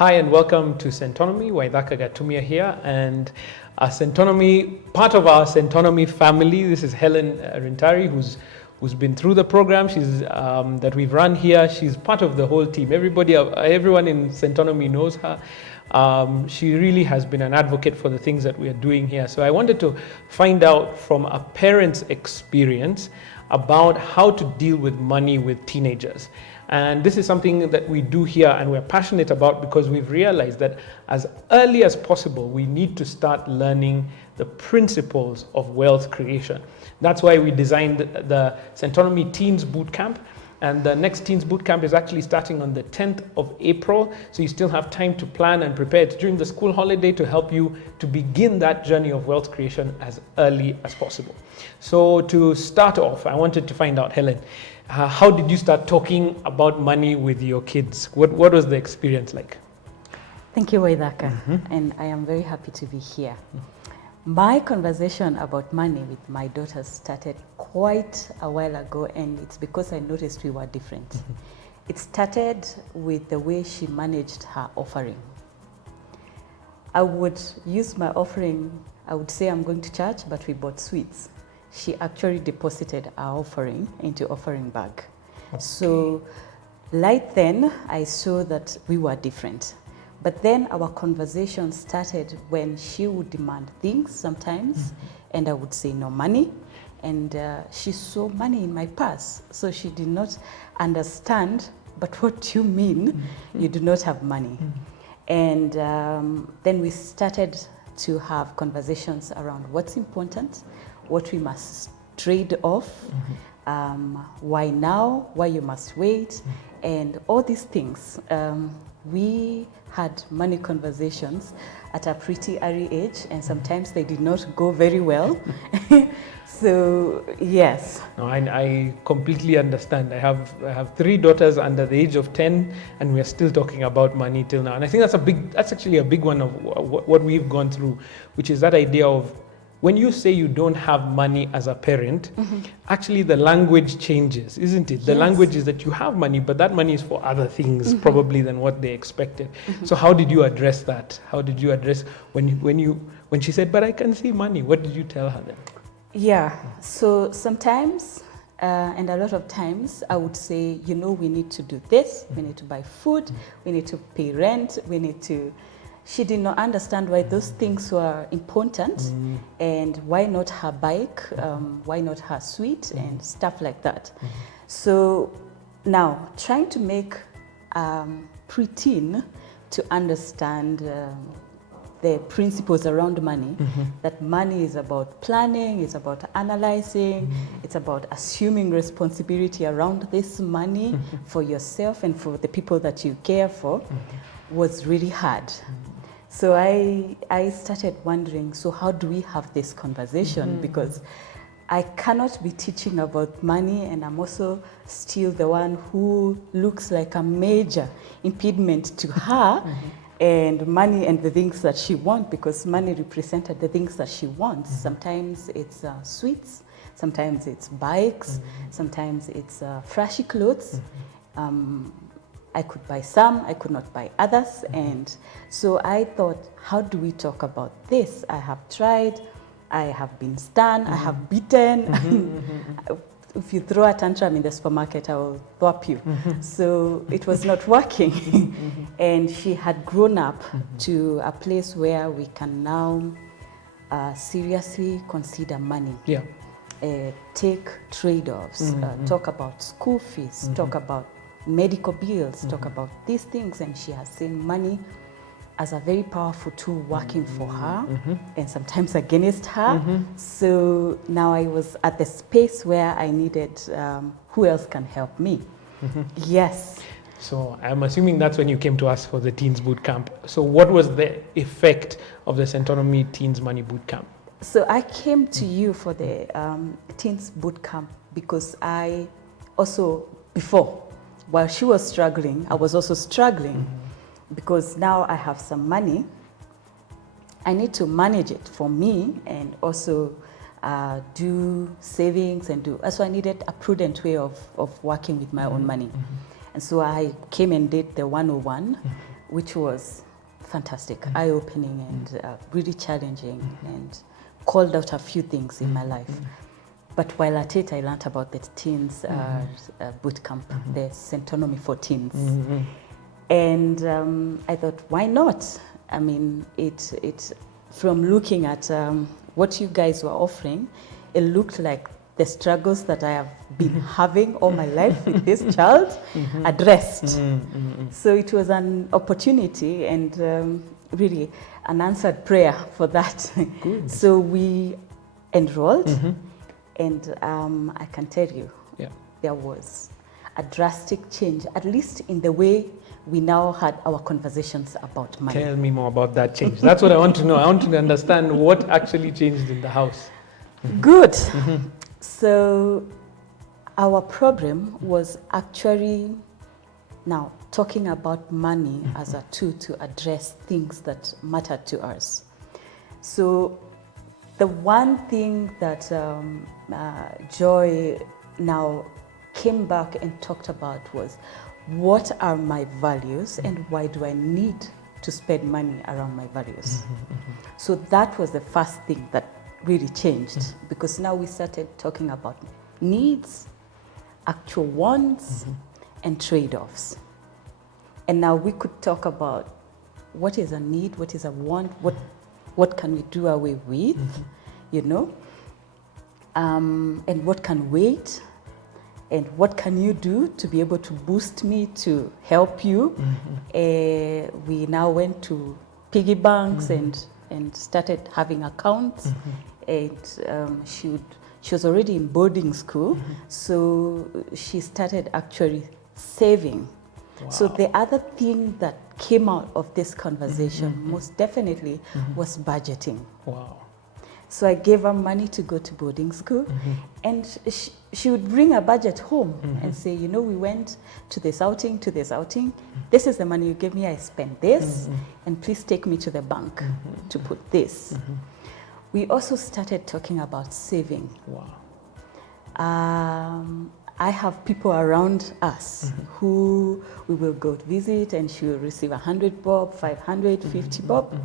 Hi and welcome to Centonomy. Waithaka Gatumia here, and part of our Centonomy family. This is Hellen Rintari, who's been through the program. She's that we've run here. She's part of the whole team. Everyone in Centonomy knows her. She really has been an advocate for the things that we are doing here. So I wanted to find out from a parent's experience about how to deal with money with teenagers. And this is something that we do here and we're passionate about because we've realized that as early as possible, we need to start learning the principles of wealth creation. That's why we designed the Centonomy Teens Bootcamp. And the next Teens Bootcamp is actually starting on the 10th of April. So you still have time to plan and prepare during the school holiday to help you to begin that journey of wealth creation as early as possible. So to start off, I wanted to find out, Hellen, how did you start talking about money with your kids? What was the experience like? Thank you, Waithaka, and I am very happy to be here. My conversation about money with my daughters started quite a while ago, and it's because I noticed we were different. It started with the way she managed her offering. I would use my offering, I would say I'm going to church, but we bought sweets. She actually deposited our offering into offering bag. Okay. So right then, I saw that we were different. But then our conversation started when she would demand things sometimes, and I would say no money. And she saw money in my purse. So she did not understand, but what do you mean you do not have money? And then we started to have conversations around what's important, what we must trade off, why now, why you must wait, and all these things. We had money conversations at a pretty early age, and sometimes they did not go very well. So, yes. No, I completely understand. I have 3 daughters under the age of 10, and we are still talking about money till now. And I think that's actually a big one of what we've gone through, which is that idea of when you say you don't have money as a parent, actually the language changes, isn't it? The language is that you have money, but that money is for other things probably than what they expected. So how did you address that? How did you address when she said, but I can see money? What did you tell her then? Yeah, so sometimes, and a lot of times, I would say, we need to do this, we need to buy food, we need to pay rent, we need to... She did not understand why those things were important and why not her bike, why not her sweet and stuff like that. So now trying to make preteen to understand the principles around money, that money is about planning, it's about analyzing, it's about assuming responsibility around this money for yourself and for the people that you care for, was really hard. So I started wondering, so how do we have this conversation? Because I cannot be teaching about money, and I'm also still the one who looks like a major impediment to her and money and the things that she wants, because money represented the things that she wants. Sometimes it's sweets, sometimes it's bikes, sometimes it's flashy clothes. I could buy some, I could not buy others. And so I thought, how do we talk about this? I have tried, I have been stunned, I have beaten. If you throw a tantrum in the supermarket, I will thwap you. So it was not working. And she had grown up to a place where we can now seriously consider money. Yeah. Take trade-offs, talk about school fees, talk about medical bills, talk about these things, and she has seen money as a very powerful tool working for her and sometimes against her. So now I was at the space where I needed who else can help me. Yes. So I'm assuming that's when you came to us for the Teens Bootcamp. So what was the effect of the Centonomy Teens Money Bootcamp? So I came to you for the Teens Bootcamp because I also, before, while she was struggling, I was also struggling because now I have some money. I need to manage it for me and also do savings and do. So I needed a prudent way of working with my own money. And so I came and did the 101 which was fantastic, eye-opening and really challenging, and called out a few things in my life. But while at it, I learned about the teens boot camp, the Centonomy for teens. And I thought, why not? I mean, it from looking at what you guys were offering, it looked like the struggles that I have been having all my life with this child addressed. So it was an opportunity and really an answered prayer for that. Good. So we enrolled, and I can tell you, there was a drastic change, at least in the way we now had our conversations about money. Tell me more about that change. That's what I want to know. I want to understand what actually changed in the house. Good. So our problem was actually now talking about money as a tool to address things that mattered to us. So the one thing that Joy now came back and talked about was, what are my values and why do I need to spend money around my values? So that was the first thing that really changed, because now we started talking about needs, actual wants, and trade-offs. And now we could talk about what is a need, what is a want, what can we do away with, you know, and what can wait, and what can you do to be able to boost me, to help you. We now went to piggy banks and started having accounts. And she was already in boarding school, so she started actually saving. Wow. So the other thing that came out of this conversation most definitely was budgeting. Wow. So I gave her money to go to boarding school, and she would bring a budget home and say, you know, we went to this outing, this is the money you gave me, I spent this, and please take me to the bank to put this. We also started talking about saving. Wow. I have people around us who we will go visit, and she will receive 100 bob, 500, 50 bob.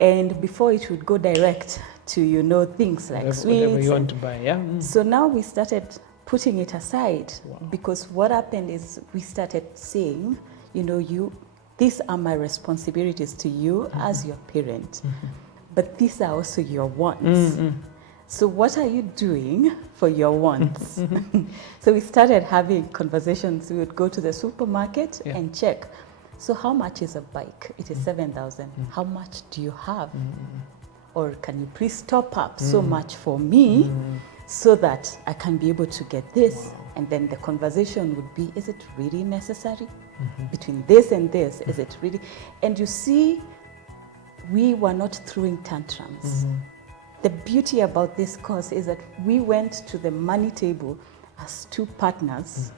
And before it would go direct to, you know, things like sweets. Whatever you want to buy, yeah. So now we started putting it aside, because what happened is we started saying, you know, these are my responsibilities to you as your parent, but these are also your wants. So what are you doing for your wants? So we started having conversations. We would go to the supermarket and check. So how much is a bike? It is 7,000. How much do you have? Or can you please top up so much for me so that I can be able to get this? And then the conversation would be, is it really necessary? Between this and this, is it really? And you see, we were not throwing tantrums. The beauty about this course is that we went to the money table as two partners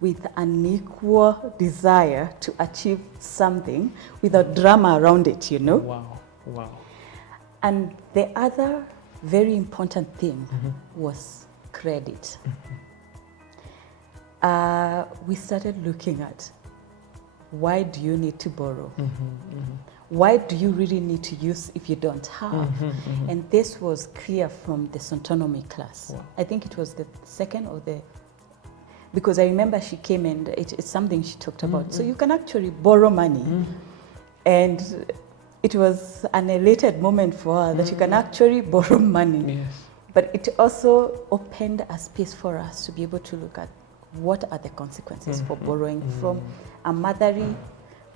with an equal desire to achieve something without drama around it, you know? Wow, wow. And the other very important thing was credit. We started looking at, why do you need to borrow? Why do you really need to use if you don't have? And this was clear from the Centonomy class. Wow. I think it was the second or the, because I remember she came and it's something she talked about. So you can actually borrow money. And it was an elated moment for her that you can actually borrow money. Yes. But it also opened a space for us to be able to look at what are the consequences for borrowing from a motherly,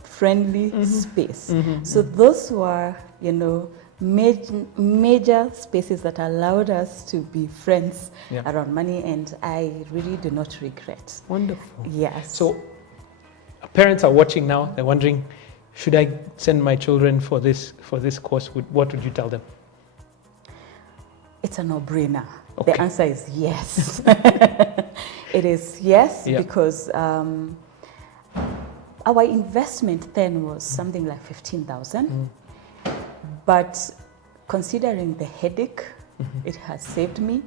friendly space. So those were, you know, major spaces that allowed us to be friends around money, and I really do not regret. Wonderful. Yes. So parents are watching now, they're wondering, should I send my children for this course? What would you tell them? It's a no-brainer. Okay. The answer is yes. It is yes, because our investment then was something like 15,000. But considering the headache it has saved me,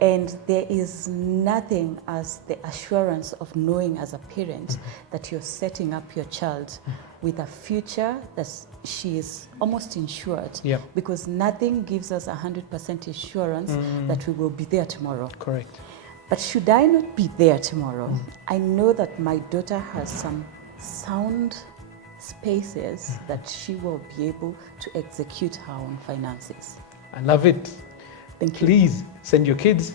And there is nothing as the assurance of knowing as a parent that you're setting up your child with a future that she is almost insured. Yeah. Because nothing gives us 100% assurance that we will be there tomorrow. Correct. But should I not be there tomorrow, I know that my daughter has some sound spaces that she will be able to execute her own finances. I love it. Thank you. Please send your kids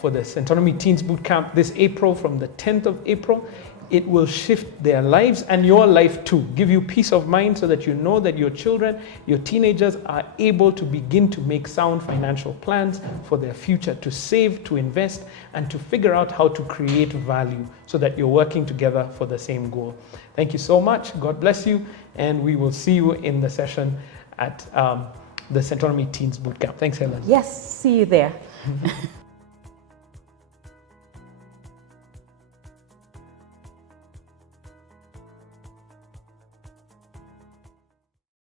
for the Centonomy Teens Bootcamp this April, from the 10th of April. It will shift their lives and your life too. Give you peace of mind so that you know that your children, your teenagers are able to begin to make sound financial plans for their future, to save, to invest, and to figure out how to create value so that you're working together for the same goal. Thank you so much. God bless you. And we will see you in the session at the Centonomy Teens Bootcamp. Thanks, Hellen. Yes, see you there.